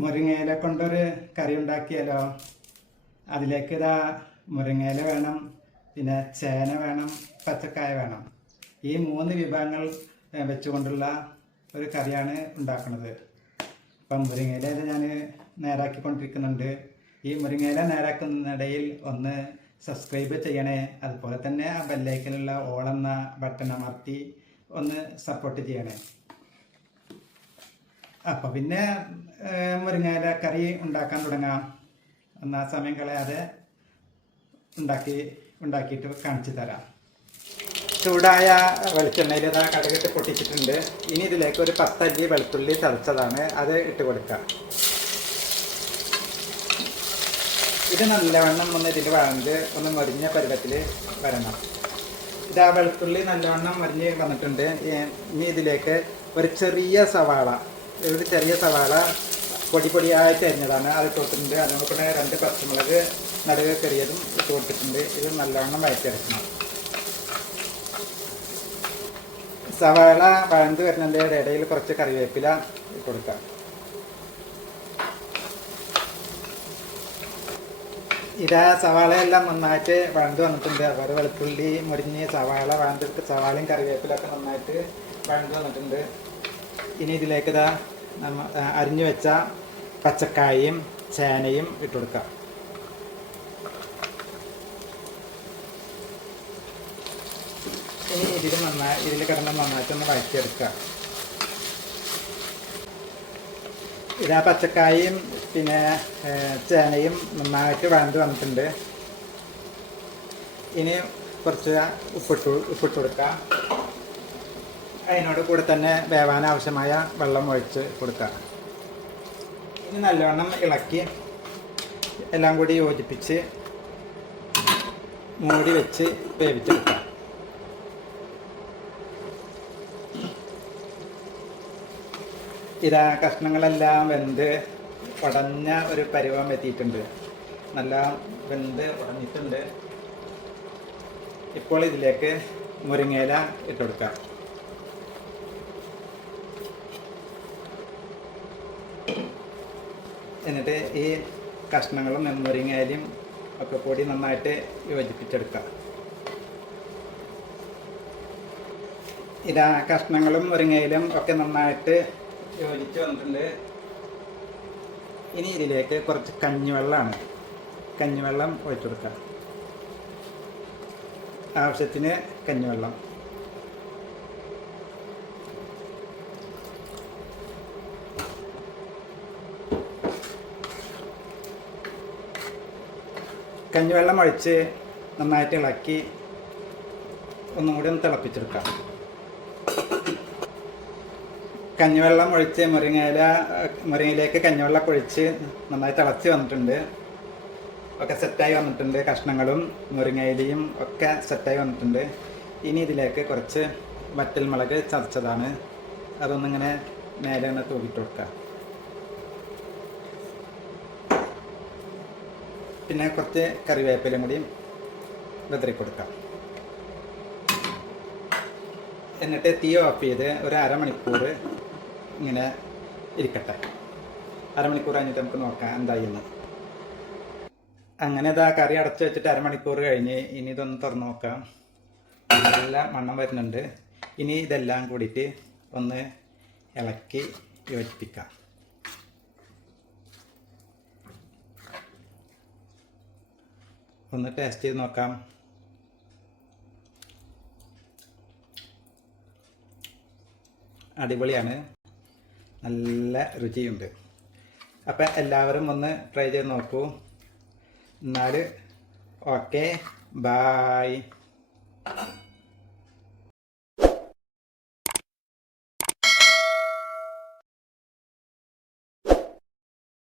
മുരിങ്ങയില കൊണ്ടൊരു കറി ഉണ്ടാക്കിയാലോ. അതിലേക്ക് ഇതാ മുരിങ്ങയില വേണം, പിന്നെ ചേന വേണം, പച്ചക്കായ വേണം. ഈ 3 വിഭവങ്ങൾ വെച്ചുകൊണ്ടുള്ള ഒരു കറിയാണ് ഉണ്ടാക്കുന്നത്. അപ്പം മുരിങ്ങയില ഞാൻ നേരാക്കിക്കൊണ്ടിരിക്കുന്നുണ്ട്. ഈ മുരിങ്ങയില നേരാക്കുന്നതിനിടയിൽ ഒന്ന് സബ്സ്ക്രൈബ് ചെയ്യണേ. അതുപോലെ തന്നെ ആ ബെല്ലൈക്കനുള്ള ഓൾ എന്ന ബട്ടൺ അമർത്തി ഒന്ന് സപ്പോർട്ട് ചെയ്യണേ. അപ്പോൾ പിന്നെ മുരിങ്ങയില കറി ഉണ്ടാക്കാൻ തുടങ്ങാം. എന്നാൽ സമയം കളയാതെ ഉണ്ടാക്കിയിട്ട് കാണിച്ചു തരാം. ചൂടായ വെളിച്ചെണ്ണയിൽ ഇതാ കടുകിട്ട് പൊട്ടിച്ചിട്ടുണ്ട്. ഇനി ഇതിലേക്ക് ഒരു 10 അല്ലി വെളുത്തുള്ളി ചതച്ചതാണ്, അത് ഇട്ട് കൊടുക്കാം. ഇത് നല്ലവണ്ണം ഒന്ന് ഇതിൽ വഴണ്ട് ഒന്ന് മൊരിഞ്ഞ പരുവത്തിൽ വരണം. ഇതാ വെളുത്തുള്ളി നല്ലവണ്ണം മൊരിഞ്ഞ് വന്നിട്ടുണ്ട്. ഇനി ഇതിലേക്ക് ഒരു ചെറിയ സവാള പൊടി പൊടിയായിട്ട് അരിഞ്ഞതാണ് അത് ഇട്ട് കൊടുത്തിട്ടുണ്ട്. അതുകൊണ്ട് പിന്നെ 2 പച്ചമുളക് നടുവ് കറിയതും ഇട്ട് കൊടുത്തിട്ടുണ്ട്. ഇത് നല്ലവണ്ണം വഴറ്റിയെടുക്കണം. സവാള വഴണ്ട് വരുന്നതിൻ്റെ ഇടയിൽ കുറച്ച് കറിവേപ്പില ഇട്ട് കൊടുക്കാം. ഇതാ സവാളയെല്ലാം നന്നായിട്ട് വഴണ്ട് വന്നിട്ടുണ്ട്. അതുപോലെ വെളുത്തുള്ളി മുരിഞ്ഞ് സവാളയും കറിവേപ്പിലൊക്കെ നന്നായിട്ട് വഴണ്ട് വന്നിട്ടുണ്ട്. ഇനി ഇതിലേക്ക് ഇതാ അരിഞ്ഞു വെച്ച പച്ചക്കായയും ചേനയും ഇട്ട് കൊടുക്കാം. ഇനി ഇതിൽ കിടന്ന് നന്നായിട്ടൊന്ന് വഴറ്റിയെടുക്കുക. ഇതാ പച്ചക്കായയും പിന്നെ ചേനയും നന്നായിട്ട് വഴണ്ട് വന്നിട്ടുണ്ട്. ഇനി കുറച്ച് ഉപ്പിട്ട് കൊടുക്കുക. അതിനോട് കൂടെ തന്നെ വേവാൻ ആവശ്യമായ വെള്ളം ഒഴിച്ച് കൊടുക്കുക. ഇനി നല്ലവണ്ണം ഇളക്കി എല്ലാം കൂടി യോജിപ്പിച്ച് മൂടി വെച്ച് വേവിച്ചെടുക്കുക. ഇതാ കഷ്ണങ്ങളെല്ലാം വെന്ത് ഉടഞ്ഞ ഒരു പരുവം എത്തിയിട്ടുണ്ട്. നല്ല വെന്ത് ഉടഞ്ഞിട്ടുണ്ട്. ഇപ്പോൾ ഇതിലേക്ക് മുരിങ്ങയില ഇട്ട് കൊടുക്കാം. എന്നിട്ട് ഈ കഷ്ണങ്ങളും മുരിങ്ങയിലയും ഒക്കെ കൂടി നന്നായിട്ട് യോജിപ്പിച്ചെടുക്കാം. ഇതാ കഷ്ണങ്ങളും മുരിങ്ങയിലും ഒക്കെ നന്നായിട്ട് യോജിച്ച് വന്നിട്ടുണ്ട്. ഇനി ഇതിലേക്ക് കുറച്ച് കഞ്ഞിവെള്ളം ഒഴിച്ചു കൊടുക്കാം. ആവശ്യത്തിന് കഞ്ഞിവെള്ളം. കഞ്ഞിവെള്ളം ഒഴിച്ച് നന്നായിട്ട് ഇളക്കി ഒന്നുകൂടി ഒന്ന് തിളപ്പിച്ചെടുക്കാം. കഞ്ഞിവെള്ളം ഒഴിച്ച് മുരിങ്ങയിലേക്ക് കഞ്ഞിവെള്ളം ഒഴിച്ച് നന്നായി തിളച്ച് വന്നിട്ടുണ്ട്. ഒക്കെ സെറ്റായി വന്നിട്ടുണ്ട്. കഷ്ണങ്ങളും മുരിങ്ങയിലയും ഒക്കെ സെറ്റായി വന്നിട്ടുണ്ട്. ഇനി ഇതിലേക്ക് കുറച്ച് വറ്റൽമുളക് ചതച്ചതാണ്, അതൊന്നിങ്ങനെ മേലെ ഒന്ന് തൂക്കിയിട്ട് കൊടുക്കുക. പിന്നെ കുറച്ച് കറിവേപ്പിലയും കൂടി വിതറി കൊടുക്കാം. എന്നിട്ട് തീ ഓഫ് ചെയ്ത് ഒരു അരമണിക്കൂർ ഇങ്ങനെ ഇരിക്കട്ടെ. അരമണിക്കൂർ കഴിഞ്ഞിട്ട് നമുക്ക് നോക്കാം എന്തായെന്ന്. അങ്ങനെ ഇതാ കറി അടച്ചു വെച്ചിട്ട് അരമണിക്കൂർ കഴിഞ്ഞ് ഇനി ഇതൊന്ന് തുറന്ന് നോക്കാം. നല്ല മണം വരുന്നുണ്ട്. ഇനി ഇതെല്ലാം കൂടിയിട്ട് ഒന്ന് ഇളക്കി യോജിപ്പിക്കാം. ഒന്ന് ടേസ്റ്റ് ചെയ്ത് നോക്കാം. അടിപൊളിയാണ്, നല്ല രുചിയുണ്ട്. അപ്പം എല്ലാവരും ഒന്ന് ട്രൈ ചെയ്ത് നോക്കൂ. എന്നാൽ ഓക്കെ, ബായ്.